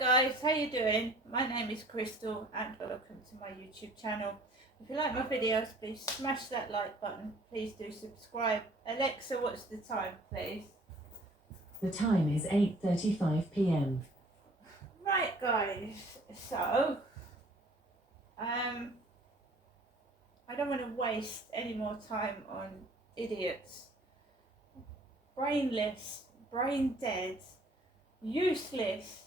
guys, how you doing? My name is Crystal and welcome to my YouTube channel. If you like my videos, please smash that like button. Please do subscribe. Alexa, what's the time, please? The time is 8:35 p.m. Right guys, so I don't want to waste any more time on idiots, brainless, brain dead, useless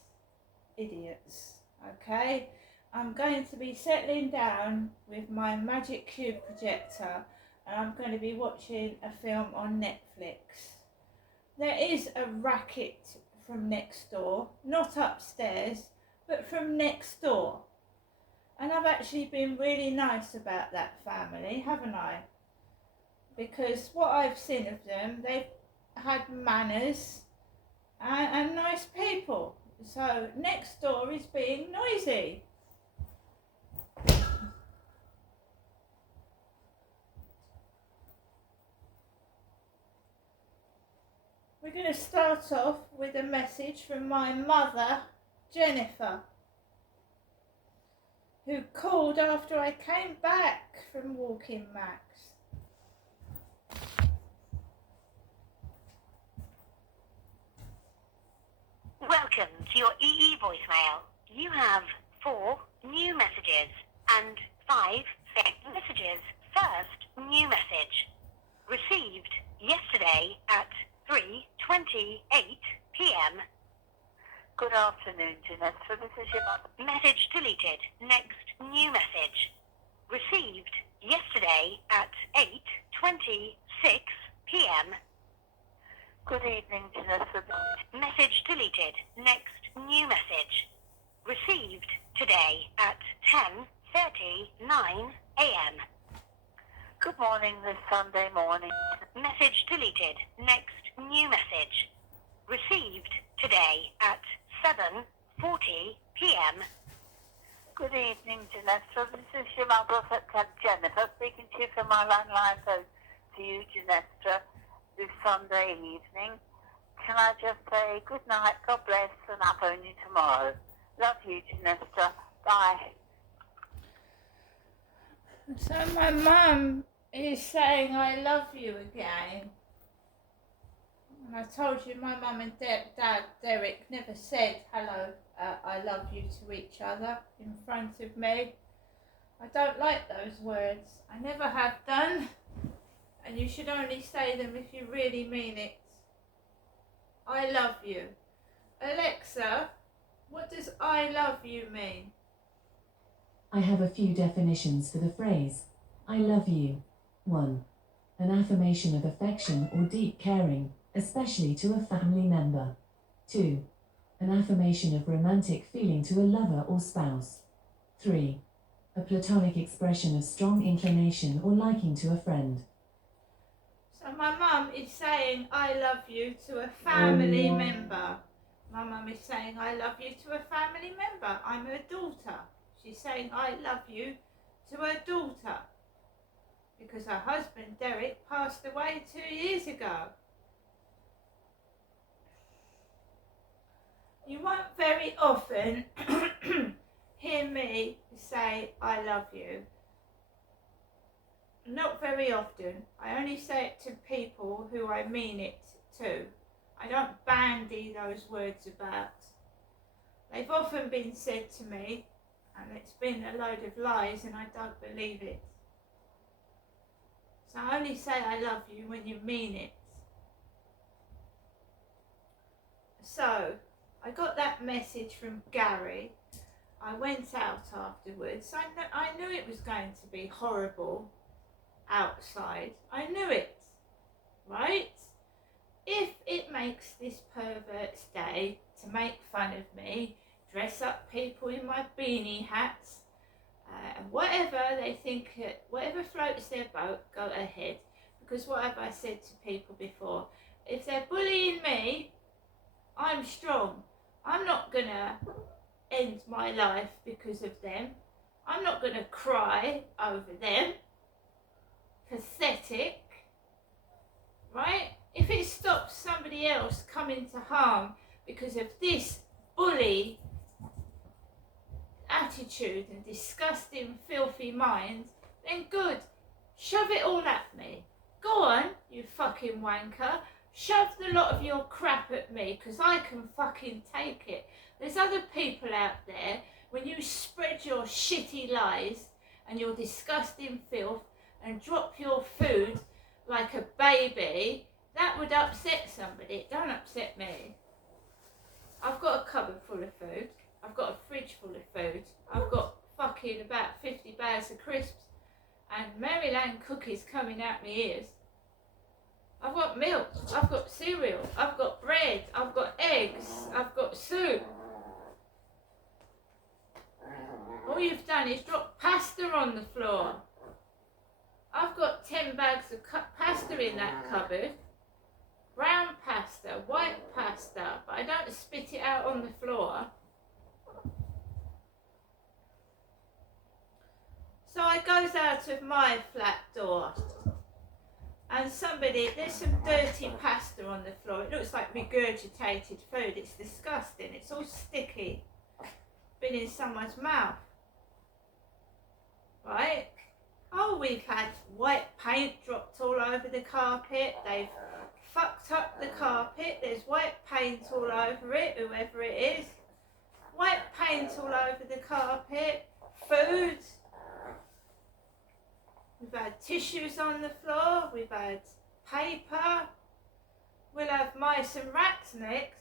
idiots. Okay, I'm going to be settling down with my magic cube projector and I'm going to be watching a film on Netflix. There is a racket from next door, not upstairs, but from next door. And I've actually been really nice about that family, haven't I? Because what I've seen of them, they've had manners and nice people. So next door is being noisy. We're going to start off with a message from my mother, Jennifer, who called after I came back from walking Max. Welcome to your EE voicemail. You have 4 new messages and 5 fake messages. First new message. Received yesterday at 3:28 p.m. Good afternoon, Jeanette. So this is your mother. Message deleted. Next new message. Received yesterday at 8:26 p.m. Good evening, Jeanette. So Message deleted. Next new message. Received today at 10:39 a.m. good morning this Sunday morning. Message deleted. Next new message. Received today at 7:40 p.m. Good evening, Jeanette. So this is your mother, Jennifer, speaking to you from my landline. So to you, Jeanette, this Sunday evening. Can I just say good night, God bless, and I'll phone you tomorrow. Love you, Jeanette. Bye. So my mum is saying I love you again. And I told you my mum and dad, Derek, never said hello, I love you to each other in front of me. I don't like those words. I never have done. And you should only say them if you really mean it. I love you. Alexa, what does I love you mean? I have a few definitions for the phrase, I love you. 1. An affirmation of affection or deep caring, especially to a family member. 2. An affirmation of romantic feeling to a lover or spouse. 3. A platonic expression of strong inclination or liking to a friend. So my mum is saying I love you to a family member. My mum is saying I love you to a family member. I'm her daughter. She's saying I love you to her daughter. Because her husband, Derek, passed away 2 years ago. You won't very often hear me say I love you. Not very often. I only say it to people who I mean it to. I don't bandy those words about. They've often been said to me, and it's been a load of lies, and I don't believe it. So I only say I love you when you mean it. So, I got that message from Gary. I went out afterwards. I knew it was going to be horrible outside. I knew it, right? If it makes this pervert's day to make fun of me, dress up people in my beanie hats, whatever they think, whatever floats their boat, go ahead. Because what have I said to people before? If they're bullying me, I'm strong. I'm not gonna end my life because of them. I'm not gonna cry over them. Pathetic, right? If it stops somebody else coming to harm because of this bully attitude and disgusting, filthy mind, then good. Shove it all at me. Go on, you fucking wanker. Shove the lot of your crap at me, because I can fucking take it. There's other people out there, when you spread your shitty lies and your disgusting filth and drop your food like a baby, that would upset somebody. It don't upset me. I've got a cupboard full of food. I've got a fridge full of food. I've got fucking about 50 bags of crisps and Maryland cookies coming out my ears. I've got milk, I've got cereal, I've got bread, I've got eggs, I've got soup. All you've done is drop pasta on the floor. I've got 10 bags of pasta in that cupboard. Brown pasta, white pasta, but I don't spit it out on the floor. So I goes out of my flat door and there's some dirty pasta on the floor. It looks like regurgitated food. It's disgusting. It's all sticky. Been in someone's mouth. Right? Oh, we've had white paint dropped all over the carpet. They've fucked up the carpet. There's white paint all over it, whoever it is. White paint all over the carpet. Food. We've had tissues on the floor, we've had paper, we'll have mice and rats next.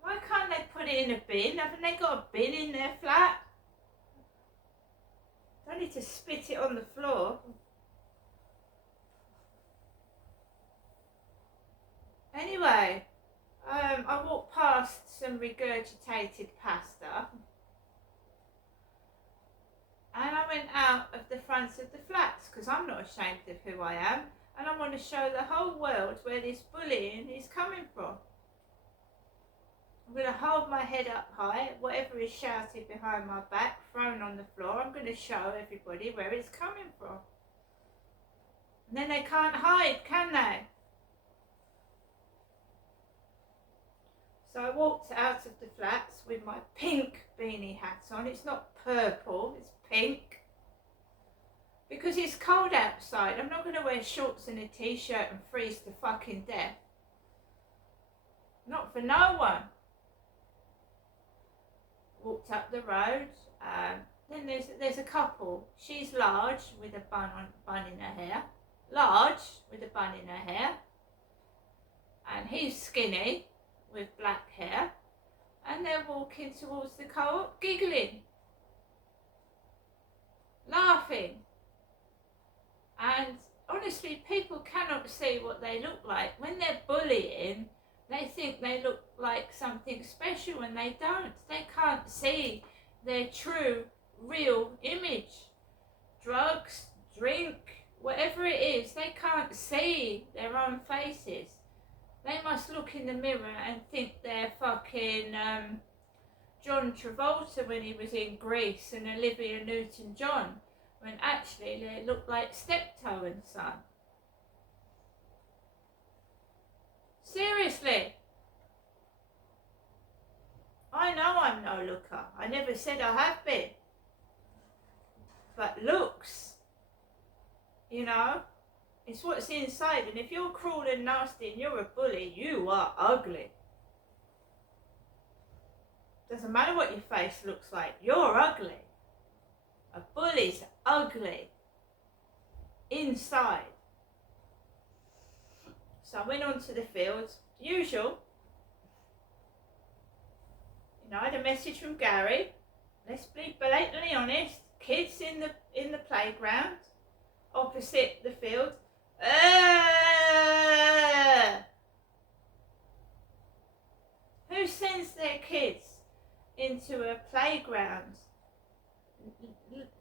Why can't they put it in a bin? Haven't they got a bin in their flat? Don't need to spit it on the floor. Anyway. I walked past some regurgitated pasta and I went out of the fronts of the flats because I'm not ashamed of who I am and I want to show the whole world where this bullying is coming from. I'm going to hold my head up high, whatever is shouted behind my back, thrown on the floor, I'm going to show everybody where it's coming from. And then they can't hide, can they? So I walked out of the flats with my pink beanie hat on. It's not purple, it's pink. Because it's cold outside. I'm not going to wear shorts and a t-shirt and freeze to fucking death. Not for no one. Walked up the road. Then there's a couple. She's large with a bun in her hair. Large with a bun in her hair. And he's skinny with black hair, and they're walking towards the co-op, giggling, laughing, and honestly people cannot see what they look like. When they're bullying, they think they look like something special and they don't. They can't see their true, real image. Drugs, drink, whatever it is, they can't see their own faces. They must look in the mirror and think they're fucking John Travolta when he was in Grease and Olivia Newton-John, when actually they look like Steptoe and Son. Seriously. I know I'm no looker. I never said I have been. But looks, you know, it's what's inside, and if you're cruel and nasty and you're a bully, you are ugly. Doesn't matter what your face looks like, you're ugly. A bully's ugly. Inside. So I went onto the field, usual. You know, I had a message from Gary. Let's be blatantly honest. Kids in the playground, opposite the field. Who sends their kids into a playground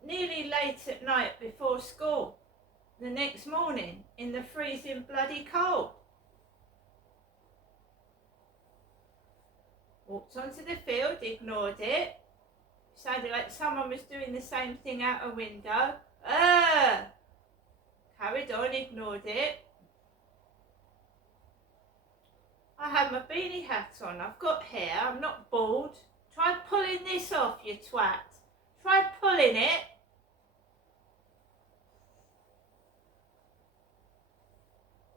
nearly late at night before school the next morning in the freezing bloody cold? Walked onto the field, ignored it. Sounded like someone was doing the same thing out a window. Carried on, ignored it. I have my beanie hat on. I've got hair. I'm not bald. Try pulling this off, you twat. Try pulling it.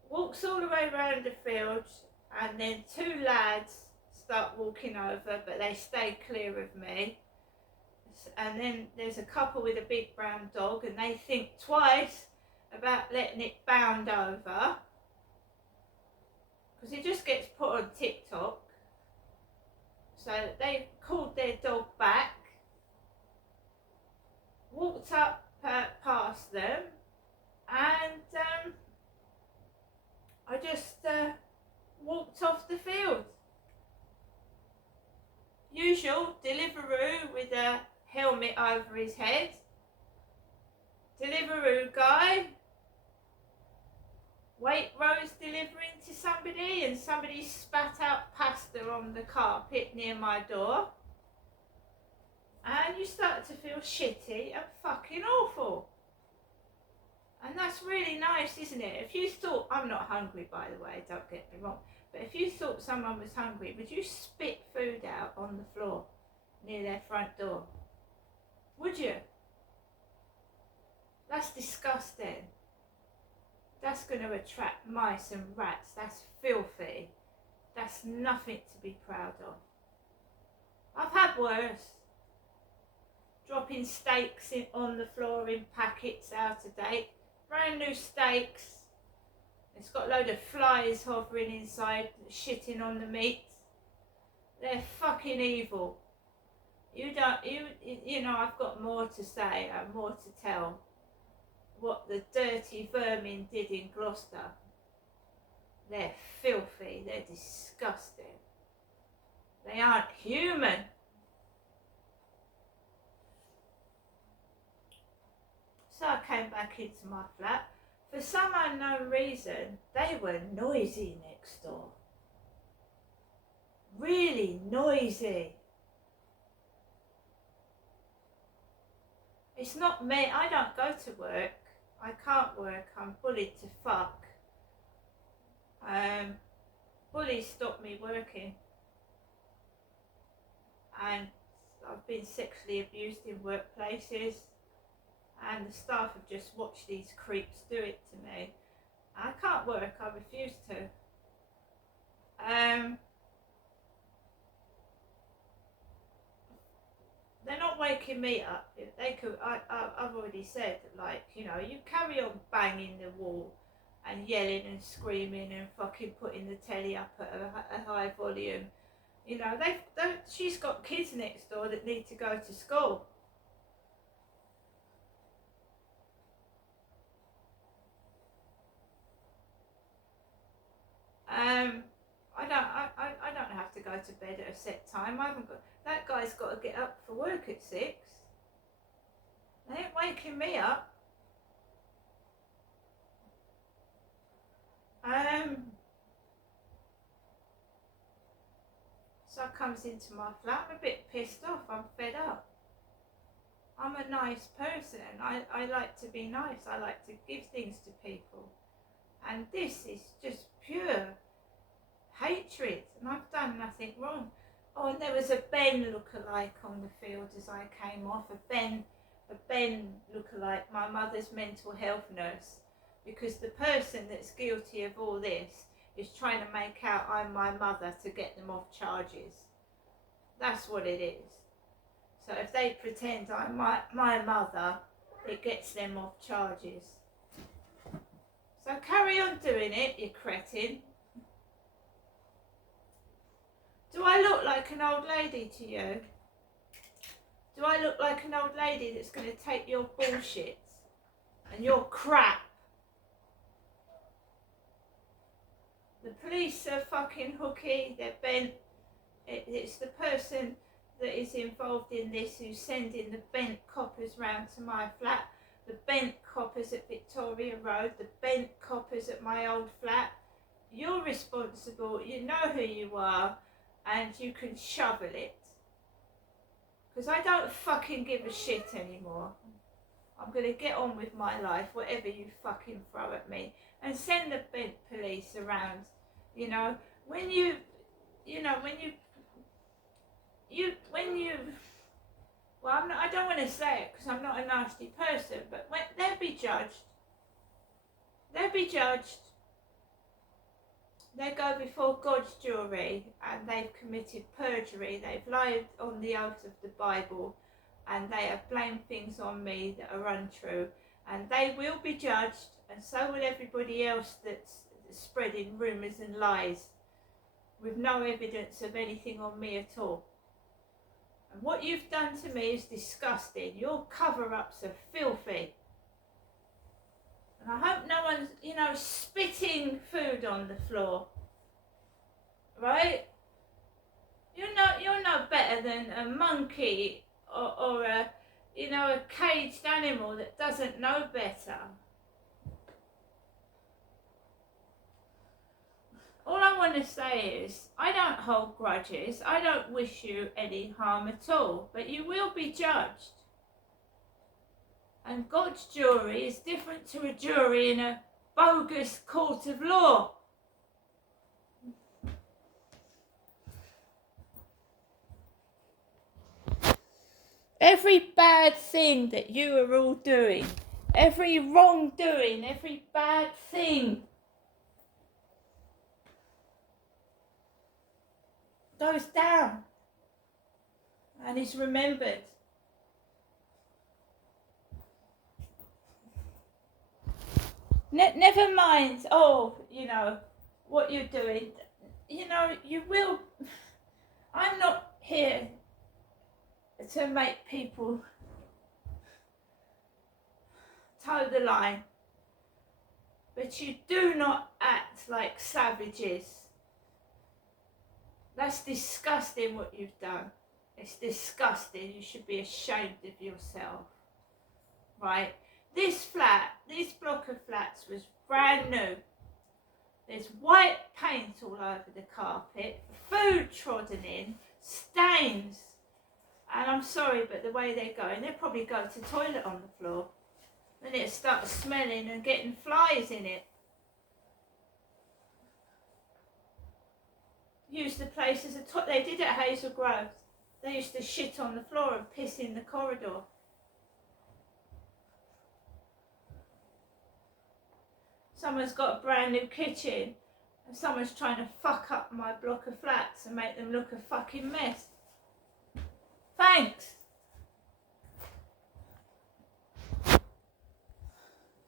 Walks all the way around the field, and then two lads start walking over, but they stay clear of me. And then there's a couple with a big brown dog, and they think twice about letting it bound over, because it just gets put on TikTok. So they called their dog back, walked up past them, and I just walked off the field. Usual Deliveroo with a helmet over his head. Deliveroo guy, Waitrose delivering to somebody, and somebody spat out pasta on the carpet near my door. And you start to feel shitty and fucking awful. And that's really nice, isn't it? If you thought, I'm not hungry by the way, don't get me wrong, but if you thought someone was hungry, would you spit food out on the floor near their front door? Would you? That's disgusting. That's going to attract mice and rats. That's filthy. That's nothing to be proud of. I've had worse. Dropping steaks on the floor in packets out of date. Brand new steaks. It's got a load of flies hovering inside, shitting on the meat. They're fucking evil. You know, I've got more to say and more to tell. What the dirty vermin did in Gloucester. They're filthy. They're disgusting. They aren't human. So I came back into my flat. For some unknown reason, they were noisy next door. Really noisy. It's not me. I don't go to work. I can't work. I'm bullied to fuck. Bullies stopped me working. And I've been sexually abused in workplaces. And the staff have just watched these creeps do it to me. I can't work. I refuse to. They're not waking me up. If they could, I've already said, like, you know, you carry on banging the wall and yelling and screaming and fucking putting the telly up at a high volume. You know, she's got kids next door that need to go to school. I don't have to go to bed at a set time. I haven't got. That guy's got to get up for work at 6. They ain't waking me up. So I comes into my flat. I'm a bit pissed off. I'm fed up. I'm a nice person. I like to be nice. I like to give things to people. And this is just pure hatred, and I've done nothing wrong. Oh, and there was a Ben lookalike on the field as I came off. A Ben lookalike, my mother's mental health nurse, because the person that's guilty of all this is trying to make out I'm my mother to get them off charges. That's what it is. So if they pretend I'm my mother, it gets them off charges. So carry on doing it, you cretin. Do I look like an old lady to you? Do I look like an old lady that's going to take your bullshit and your crap? The police are fucking hooky, they're bent. It's the person that is involved in this who's sending the bent coppers round to my flat, the bent coppers at Victoria Road, the bent coppers at my old flat. You're responsible, you know who you are, and you can shovel it. Because I don't fucking give a shit anymore. I'm going to get on with my life, whatever you fucking throw at me. And send the bent police around, you know. when you well, I don't want to say it because I'm not a nasty person, but when they'll be judged. They'll be judged. They go before God's jury and they've committed perjury. They've lied on the oath of the Bible and they have blamed things on me that are untrue. And they will be judged, and so will everybody else that's spreading rumours and lies with no evidence of anything on me at all. And what you've done to me is disgusting. Your cover-ups are filthy. And I hope no one's, spitting food on the floor. Right? You're no better than a monkey or a caged animal that doesn't know better. All I want to say is, I don't hold grudges. I don't wish you any harm at all. But you will be judged. And God's jury is different to a jury in a bogus court of law. Every bad thing that you are all doing, every wrongdoing, every bad thing goes down and is remembered. Never mind, what you're doing. You will. I'm not here to make people toe the line. But you do not act like savages. That's disgusting what you've done. It's disgusting. You should be ashamed of yourself. Right? This block of flats was brand new. There's white paint all over the carpet, food trodden in, stains. And I'm sorry, but the way they're going, they'll probably go to the toilet on the floor. Then it'll start smelling and getting flies in it. Use the place as a toilet. They did at Hazel Grove. They used to shit on the floor and piss in the corridor. Someone's got a brand new kitchen and someone's trying to fuck up my block of flats and make them look a fucking mess. Thanks.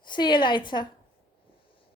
See you later.